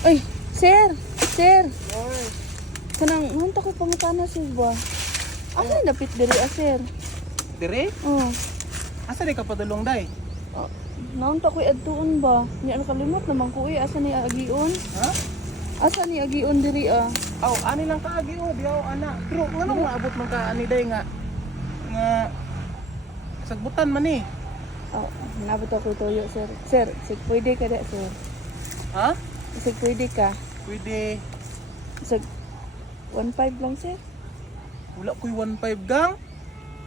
Ay, sir, sir. Oy. Kanang munta ko pangutana sir ba? Ako yung dapit diri sir. Dire? Oh. Asa di ka padulong day? Naunta ko adtuon ba? Nya nakalimot naman ko asa ni agion? Ha? Asa ni agion diri ah? Aw, ani lang kaagi o, diyaw ana. Pero ngano maabot man ka ani day nga sagbutan man ni. Oh, nabot ako toyo sir. Sir, sig pwede ka da sir. Ha? Sig pwede ka. Pwede. Sig 1.5 lang sir. Wala ko'y 1.5 gang.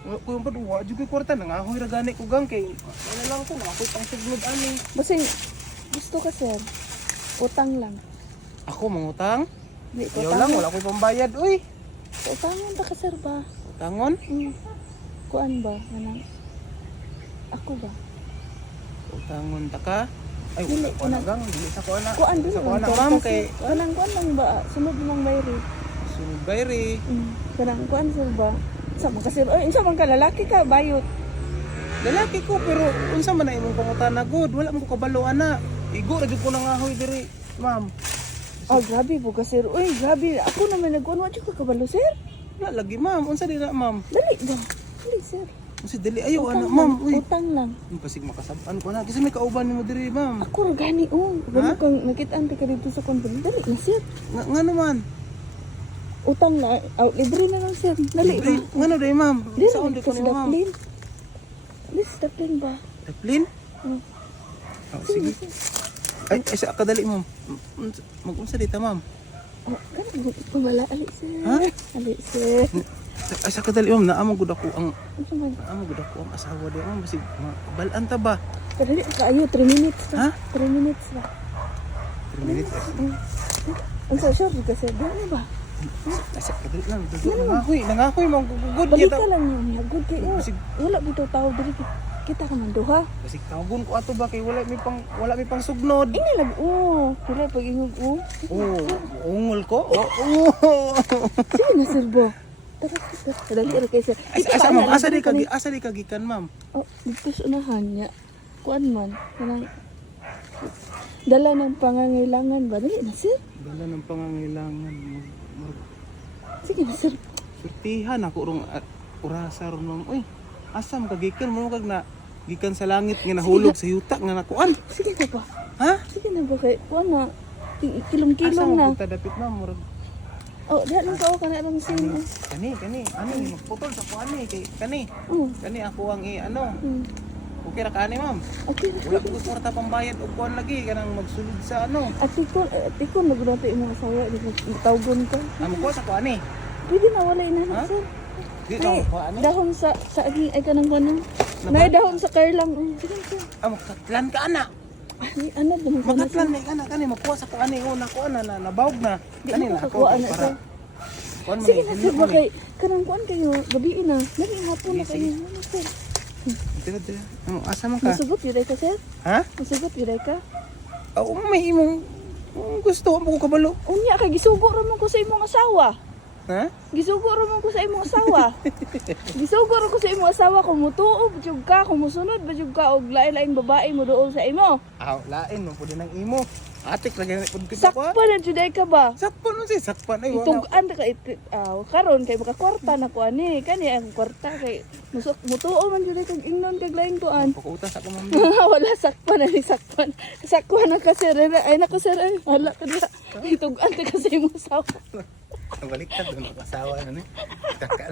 Wala ko'y 1.5. Wala dyan ko'y kwarta. Nangahoy ra gani ko gang kay. Wala lang ko. Ako'y pang suglod ani. Basing gusto ka sir. Utang lang. Ako mangutang. Di Ayaw lang. Wala ko'y pambayad. Uy. Utangan ta ka sir ba? Utangon. Kuan ba? Manang ako ba? Utangon ta ka. Ay, Dili, wala ko na gang. Dili sa ko na. Kuan din Sa ko na ma'am kay. Kanang kuan lang ba? Sunod lang bayri. Sunod bayri. Kanang kuan sir ba? Sa man ka sir, ay sa man ka lalaki ka bayot. Lalaki ko pero unsa man na imong pangutana good. Wala mo ko kabalo ana. Igo ra gyud ko nangahoy diri, ma'am. Ah, grabe po ka sir. Uy, grabe. Ako naman nagkuan wa jud ka kabalo sir. Wala lagi ma'am. Unsa di na ma'am? Dali ba? Dali sir. Unsa dili ayo Utang ana lang, ma'am. Uy. Utang lang. Pasig makasab-an ko na kasi may kauban nimo diri ma'am. Ako ra gani Gani kang nakita-an ka dito sa konbento. Dali na sir. Nga naman. Utang na. Libre na lang sir. Dali ba? Ngano day ma'am? Dili Sa undi ko kasi ni ma'am. daplin. Dili sa daplin ba? Taplin? Oh, sige. Sir. Ay, sa kadali ma'am. Mag-unsa dita ma'am? Oh, gani pamala ali sir. Ha? Ali sir. Ay, sa kadali ma'am, naamang gud ako ang Ano man? asawa di ma'am basig balan ta ba? Kadali kaayo 3 minutes Ha? na. 3 minutes na. 3 minutes. Ang sa sure ka sir. Dali ba? Ay, sa kadali lang. Nangahoy ma'am gugud Balik kita. ka lang yun. Hagod kayo. Basig Wala bitaw tao diri kita ka man duha. basig tawgon ko ato ba kay wala mi pang sugnod. Ini lag pila pag ingog Oh, ungol ko. Oh. Sige na sir bo. Tara sir. Dali ra kay sir. Asa ma'am, asa di kagikan ma'am. Oh, dito sa unahan niya. Kuan man. Kanang dala ng pangangailangan ba? Dali na sir. Dala ng pangangailangan. Sige na sir. Surtihan ako rong urasa ron ma'am. Uy, asam kagikan mo kag na gikan sa langit nga nahulog sa yuta nga nakuan. Sige na ba? Ha? Sige na ba kay kuan na Asa kilong-kilong na. mo kita dapit ma'am murag Oh, dali lang ka kana lang sin. kani ani magputol sa kuan ni kay kani. Oh. Kani ako ang ano. Hmm. Okay ra kani ma'am. Okay. Wala ko kwarta pambayad og kuan lagi kanang magsulod sa ano. Atikon nagdati imong asawa di tawgon ka. Amo ko sa kuan ni. Pwede na wala ina Ha? sir. Di Nay, daw kuan ni. dahon sa agi ay kanang kuno. Nay dahon sa karlang. Sige sir. Amo katlan ka ana. Ay, ano damo ka na sir? Magatlan ni kana kani magkuha sa kuan ni una kuan na nabawg na. Di Kani mo na kakuha na para. sir. Kuan mo Sige ni, na dili sir mo ba ni. kay kanang kuan kayo gabi na. Lagi hapon na Sige, kayo. sige. Ano sir? Tira. Amo asa man ka? Masugot yuday ka sir? Ha? Masugot yuday ka? Oo, may imong gusto mo ko kabalo. Unya kay gisugo ra man ko sa imong asawa. Ha? Gisugo ra man ko sa imong asawa. Gisugo ra ko sa imong asawa kung mutuo ba jud ka, kung musunod ba jud ka og lain-laing babae mo dool sa imo. Aw, lain mo pud nang imo. Atik ra gyud pud kita ko. Sakpan na juday ka ba? Sakpan mo si sakpan ay wala. Itugan ka karon kay maka kwarta na ko ani kani ang kwarta kay mutuo man juday kag ingnon kag laing tuan. Pakuutas ako ma'am. Wala sakpan ani sakpan. Sakpan na ka sir ay na ko sir ay wala ka diha. Itugan ka kasi mo sawa. Baliktad doon ako asawa na ni. Kakal.